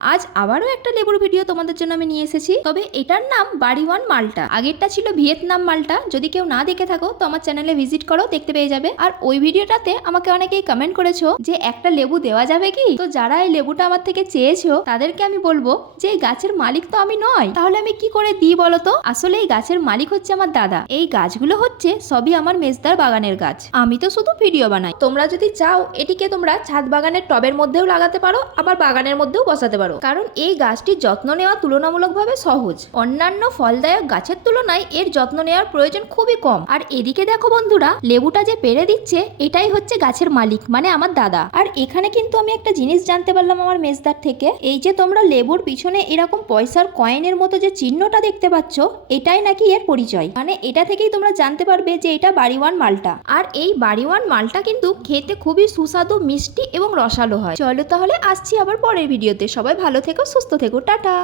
আজ আবারও একটা লেবুর ভিডিও তোমাদের জন্য আমি নিয়ে এসেছি। তবে এটার নাম বাড়িওয়ান মাল্টা, আগেরটা ছিল ভিয়েতনাম মাল্টা। যদি কেউ না দেখে থাকো তো আমার চ্যানেলে ভিজিট করো, দেখতে পেয়ে যাবে। আর ওই ভিডিওটাতে আমাকে অনেকেই কমেন্ট করেছো যে একটা লেবু দেওয়া যাবে কি। তো যারা এই লেবুটা আমার থেকে চেয়েছো তাদেরকে আমি বলবো যে এই গাছের মালিক তো আমি নয়, তাহলে আমি কি করে দিই বলো তো। আসলে এই গাছের মালিক হচ্ছে আমার দাদা। এই গাছগুলো হচ্ছে সবই আমার মেজদার বাগানের গাছ, আমি তো শুধু ভিডিও বানাই। তোমরা যদি চাও এটিকে তোমরা ছাদ বাগানের টবের মধ্যেও লাগাতে পারো, আবার বাগানের মধ্যেও বসাতে পারো, কারণ এই গাছটির যত্ন নেওয়া তুলনামূলকভাবে সহজ। অন্যান্য ফলদায়ক গাছের তুলনায় এর যত্ন নেওয়ার প্রয়োজন খুবই কম। আর এদিকে দেখো বন্ধুরা, লেবুটা যে পেড়ে দিচ্ছে এটাই হচ্ছে গাছের মালিক, মানে আমার দাদা। আর এখানে কিন্তু আমি একটা জিনিস জানতে পারলাম আমার মেজদার থেকে। এই যে তোমরা লেবুর পিছনে এরকম পয়সার কয়েনের মতো যে চিহ্নটা দেখতে পাচ্ছ, এটাই নাকি এর পরিচয়। মানে এটা থেকেই তোমরা জানতে পারবে যে এটা বাড়িওয়ান মালটা। আর এই বাড়িওয়ান মালটা কিন্তু খেতে খুবই সুস্বাদু, মিষ্টি এবং রসালো হয়। চলো তাহলে আসছি আবার পরের ভিডিওতে। সবাই ভালো থেকো, সুস্থ থেকো, টাটা।